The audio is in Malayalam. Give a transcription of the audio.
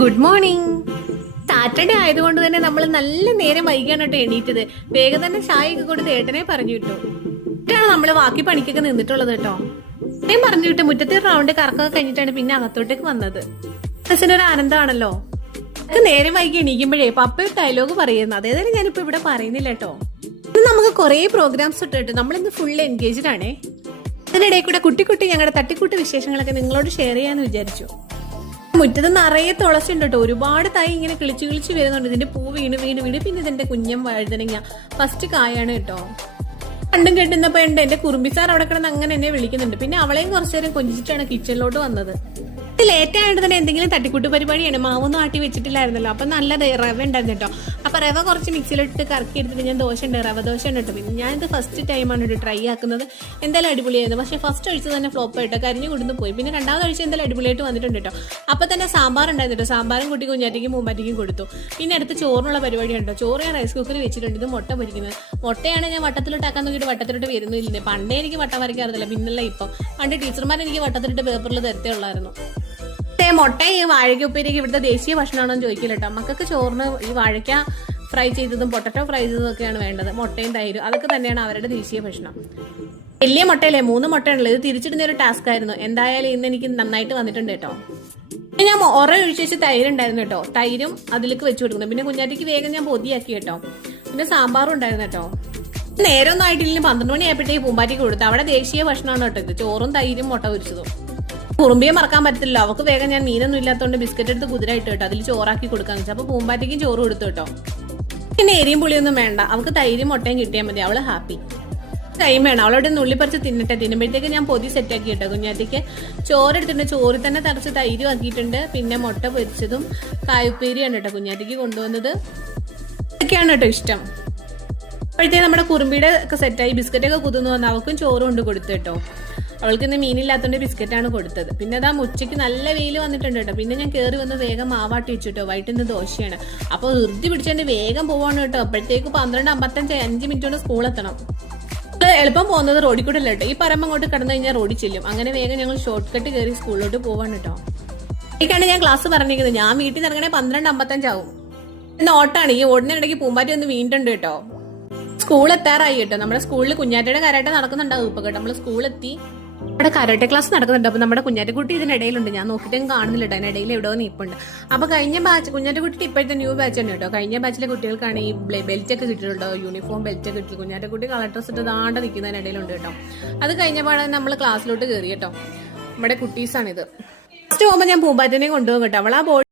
Good morning. സാറ്റർഡേ ആയതുകൊണ്ട് തന്നെ നമ്മൾ നല്ല നേരം വൈകിയാണ് കേട്ടോ എണീറ്റത്. വേഗം തന്നെ ചായയൊക്കെ കൊടുത്ത് ഏട്ടനെ പറഞ്ഞു വിട്ടു. എന്നിട്ടാണ് നമ്മൾ ബാക്കി പണിക്കൊക്കെ നിന്നിട്ടുള്ളത് കേട്ടോ. ഏട്ടൻ പറഞ്ഞു വിട്ടു. മുറ്റത്തെ റൗണ്ട് കറക്കൊക്കെ കഴിഞ്ഞിട്ടാണ് പിന്നെ അകത്തോട്ടേക്ക് വന്നത്. മനസ്സിനൊരു ആനന്ദമാണല്ലോ. നേരം വൈകി എണീക്കുമ്പോഴേ പപ്പ ഡയലോഗ് പറയുന്നത് അതേതായാലും ഞാനിപ്പോ ഇവിടെ പറയുന്നില്ല കേട്ടോ. ഇന്ന് നമുക്ക് കുറെ പ്രോഗ്രാംസ് ഇട്ടിട്ട് നമ്മളിന്ന് ഫുൾ എൻഗേജ്ഡ് ആണേ. അതിനിടയിൽ കൂടെ കുട്ടി ഞങ്ങളുടെ തട്ടിക്കൂട്ട് വിശേഷങ്ങളൊക്കെ നിങ്ങളോട് ഷെയർ ചെയ്യാന്ന് വിചാരിച്ചു. മുറ്റത്ത് നിറയെ തുളസി ഉണ്ട് കേട്ടോ. ഒരുപാട് തൈ ഇങ്ങനെ കിളിച്ച് വരുന്നുണ്ട്. ഇതിന്റെ പൂ വീണ് പിന്നെ ഇതിന്റെ കുഞ്ഞം വഴുതനങ്ങ ഫസ്റ്റ് കായാണ് കേട്ടോ. കണ്ടും കെട്ടുന്നപ്പോ ഉണ്ട് എന്റെ കുറുമ്പിസാർ അവിടെ കിടന്ന് അങ്ങനെ എന്നെ വിളിക്കുന്നുണ്ട്. പിന്നെ അവളെയും കുറച്ചു നേരം കൊഞ്ചിച്ചിട്ടാണ് കിച്ചണിലോട്ട് വന്നത്. ലേറ്റ് ആയിട്ട് തന്നെ എന്തെങ്കിലും തട്ടിക്കൂട്ട് പരിപാടിയാണ്. മാവൊന്നും ആട്ടി വെച്ചിട്ടില്ലായിരുന്നല്ലോ. അപ്പൊ നല്ല റവ ഉണ്ടായിരുന്നു കേട്ടോ. അപ്പൊ റവ കുറച്ച് മിക്സിയിലിട്ട് കറക്കി എടുത്തിട്ട് ഞാൻ ദോശ ഉണ്ട്, റവ ദോശ ഉണ്ട് കേട്ടോ. പിന്നെ ഞാനിത് ഫസ്റ്റ് ടൈമാണ് കേട്ടോ ട്രൈ ആക്കുന്നത്. എന്തായാലും അടിപൊളിയായിരുന്നു. പക്ഷെ ഫസ്റ്റ് ഒഴിച്ച് തന്നെ ഫ്ലോപ്പ് ആയിട്ടോ, കരിഞ്ഞു കൊടുന്ന് പോയി. പിന്നെ രണ്ടാമത് ഒഴിച്ച് എന്തായാലും അടിപൊളിയായിട്ട് വന്നിട്ടുണ്ട് കേട്ടോ. അപ്പൊ തന്നെ സാമ്പാർ ഉണ്ടായിരുന്നു കേട്ടോ. സാമ്പാറും കുട്ടി കുഞ്ഞാറ്റയ്ക്കും പൂമ്പാറ്റയ്ക്കും കൊടുത്തു. പിന്നെ അടുത്ത് ചോറിനുള്ള പരിപാടി ഉണ്ടോ. ചോറ് ഞാൻ റൈസ് കുക്കറിൽ വെച്ചിട്ടുണ്ട്. ഇത് മുട്ട പൊരിക്കുന്നത്. മുട്ടയാണ് ഞാൻ വട്ടത്തിലോട്ടാക്കാൻ നോക്കിയിട്ട് വട്ടത്തിലോട്ട് വരുന്നില്ലേ. പണ്ടേ എനിക്ക് വട്ടം വരയ്ക്കാറില്ല, പിന്നല്ല ഇപ്പം. പണ്ട് ടീച്ചർമാർ എനിക്ക് വട്ടത്തിലിട്ട് പേപ്പറിൽ തരത്തേ ഉള്ളായിരുന്നു. മുട്ട ഈ വാഴയ്ക്ക ഉപ്പേരിക്ക് ഇവിടുത്തെ ദേശീയ ഭക്ഷണമാണെന്ന് ചോദിക്കില്ല കേട്ടോ. മക്കൾക്ക് ചോറിന് ഈ വാഴയ്ക്ക ഫ്രൈ ചെയ്തതും പൊട്ടറ്റോ ഫ്രൈ ചെയ്തതും ഒക്കെയാണ് വേണ്ടത്. മുട്ടയും തൈരും അതൊക്കെ തന്നെയാണ് അവരുടെ ദേശീയ ഭക്ഷണം. വലിയ മുട്ടയല്ലേ, 3 മുട്ടയാണല്ലോ. ഇത് തിരിച്ചിടുന്ന ഒരു ടാസ്ക് ആയിരുന്നു. എന്തായാലും ഇന്ന് എനിക്ക് നന്നായിട്ട് വന്നിട്ടുണ്ട് കേട്ടോ. ഞാൻ ഒഴിച്ച് വെച്ച് തൈരുണ്ടായിരുന്നു കേട്ടോ. തൈരും അതിലേക്ക് വെച്ച് കൊടുക്കുന്നു. പിന്നെ കുഞ്ഞാറ്റയ്ക്ക് വേഗം ഞാൻ പൊതിയാക്കി കേട്ടോ. പിന്നെ സാമ്പാറും ഉണ്ടായിരുന്നു കേട്ടോ. നേരമൊന്നും ആയിട്ടില്ലെങ്കിൽ 12 മണി ആയപ്പോഴത്തേക്ക് പൂമ്പാറ്റയ്ക്ക് കൊടുത്തു. അവിടെ ദേശീയ ഭക്ഷണമാണ് കേട്ടോ ഇത്. ചോറും തൈരും മുട്ട പൊരിച്ചതും. കുറുമ്പിയെ മറക്കാൻ പറ്റില്ല. അവൾക്ക് വേഗം ഞാൻ മീനൊന്നും ഇല്ലാത്തതുകൊണ്ട് ബിസ്ക്കറ്റ് എടുത്ത് കുതിരായിട്ട് കേട്ടോ. അതിൽ ചോറാക്കി കൊടുക്കാന്ന് വെച്ചാൽ. അപ്പൊ പൂമ്പാറ്റയ്ക്കും ചോറ് കൊടുത്തു കേട്ടോ. പിന്നെ എരിയും പുളിയൊന്നും വേണ്ട. അവൾക്ക് തൈരും മുട്ടയും കിട്ടിയാൽ മതി. അവള് ഹാപ്പി. ടൈം വേണം. അവളോട് നുള്ളിപ്പറിച്ച് തിന്നട്ടെ. തിന്നുമ്പോഴത്തേക്ക് ഞാൻ പൊതി സെറ്റാക്കി കേട്ടോ. കുഞ്ഞാറ്റയ്ക്ക് ചോറെടുത്തിട്ടുണ്ട്. ചോറിൽ തന്നെ തറച്ച് തൈരും ആക്കിയിട്ടുണ്ട്. പിന്നെ മുട്ട പൊരിച്ചതും കായുപ്പേരിയാണ് കേട്ടോ കുഞ്ഞാറ്റയ്ക്ക് കൊണ്ടുവന്നത്. ഇതൊക്കെയാണ് കേട്ടോ ഇഷ്ടം. അപ്പോഴത്തേക്ക് നമ്മുടെ കുറുമ്പിയുടെ ഒക്കെ സെറ്റായി. ബിസ്ക്കറ്റൊക്കെ കുതിർന്നു വന്ന് അവൾക്കും ചോറും കൊണ്ട് കൊടുത്തു കേട്ടോ. അവൾക്ക് ഇന്ന് മീനില്ലാത്തതുകൊണ്ട് ബിസ്ക്കറ്റാണ് കൊടുത്തത്. പിന്നെ അതാ ഉച്ചയ്ക്ക് നല്ല വെയിൽ വന്നിട്ടുണ്ട് കേട്ടോ. പിന്നെ ഞാൻ കയറി വന്ന് വേഗം മാവാട്ടി വെച്ചു കേട്ടോ. വൈകിട്ട് ഇന്ന് ദോശയാണ്. അപ്പോൾ ധൃതി പിടിച്ചതിന്റെ വേഗം പോവാണ് കേട്ടോ. അപ്പോഴത്തേക്ക് 12:55 5 മിനിറ്റ് കൊണ്ട് സ്കൂളെത്തണം. എളുപ്പം പോകുന്നത് റോഡിൽ കൂടെ അല്ല കേട്ടോ. ഈ പറമ്പ് അങ്ങോട്ട് കടന്നു കഴിഞ്ഞാൽ റോഡിൽ ചെല്ലും. അങ്ങനെ വേഗം ഞങ്ങൾ ഷോർട്ട് കട്ട് കയറി സ്കൂളിലോട്ട് പോവാണ് കേട്ടോ. എനിക്കാണ് ഞാൻ ക്ലാസ് പറഞ്ഞിരിക്കുന്നത്. ഞാൻ വീട്ടിൽ നിന്ന് ഇറങ്ങണേ 12:55 ആവും. ഇന്ന് ഓട്ടാണ്. ഈ ഓടിനിടയ്ക്ക് പൂമ്പാറ്റി ഒന്ന് വീണ്ടുണ്ട് കേട്ടോ. സ്കൂൾ എത്താറായി കേട്ടോ. നമ്മുടെ സ്കൂളിൽ കുഞ്ഞാറ്റയുടെ കരാട്ടെ നടക്കുന്നുണ്ടാവും ഇപ്പൊ കേട്ടോ. നമ്മൾ സ്കൂളെത്തി. അവിടെ കരാട്ടെ ക്ലാസ് നടക്കുന്നുണ്ട്. അപ്പൊ നമ്മുടെ കുഞ്ഞാറ്റക്കുട്ടി ഇതിനിടയിലുണ്ട്. ഞാൻ നോക്കിയിട്ടും കാണുന്നില്ല കേട്ടോ. അതിനിടയിൽ എവിടെയോ നീപ്പുണ്ട്. അപ്പൊ കഴിഞ്ഞ ബാച്ച് കുഞ്ഞാറ്റക്കുട്ടി ഇപ്പോഴത്തെ ന്യൂ ബാച്ച് ഉണ്ട് കേട്ടോ. കഴിഞ്ഞ ബാച്ചിലെ കുട്ടികൾക്കാണ് ഈ ബെൽറ്റ് ഒക്കെ കിട്ടിയിട്ടുണ്ടോ, യൂണിഫോം ബെൽറ്റ് ഒക്കെ കിട്ടി. കുഞ്ഞാറ്റക്കുട്ടി കളർ ഡ്രസ് ഇട്ട് ദാണ്ട് നിൽക്കുന്നതിനിടയിലുണ്ട് കേട്ടോ. അത് കഴിഞ്ഞപ്പോഴാണ് നമ്മൾ ക്ലാസ്സിലോട്ട് കയറി കേട്ടോ. നമ്മുടെ കുട്ടീസാണിത്. ഫസ്റ്റ് പോകുമ്പോൾ ഞാൻ പൂമ്പാറ്റനെ കൊണ്ടുപോകും കേട്ടോ. അവൾ ആ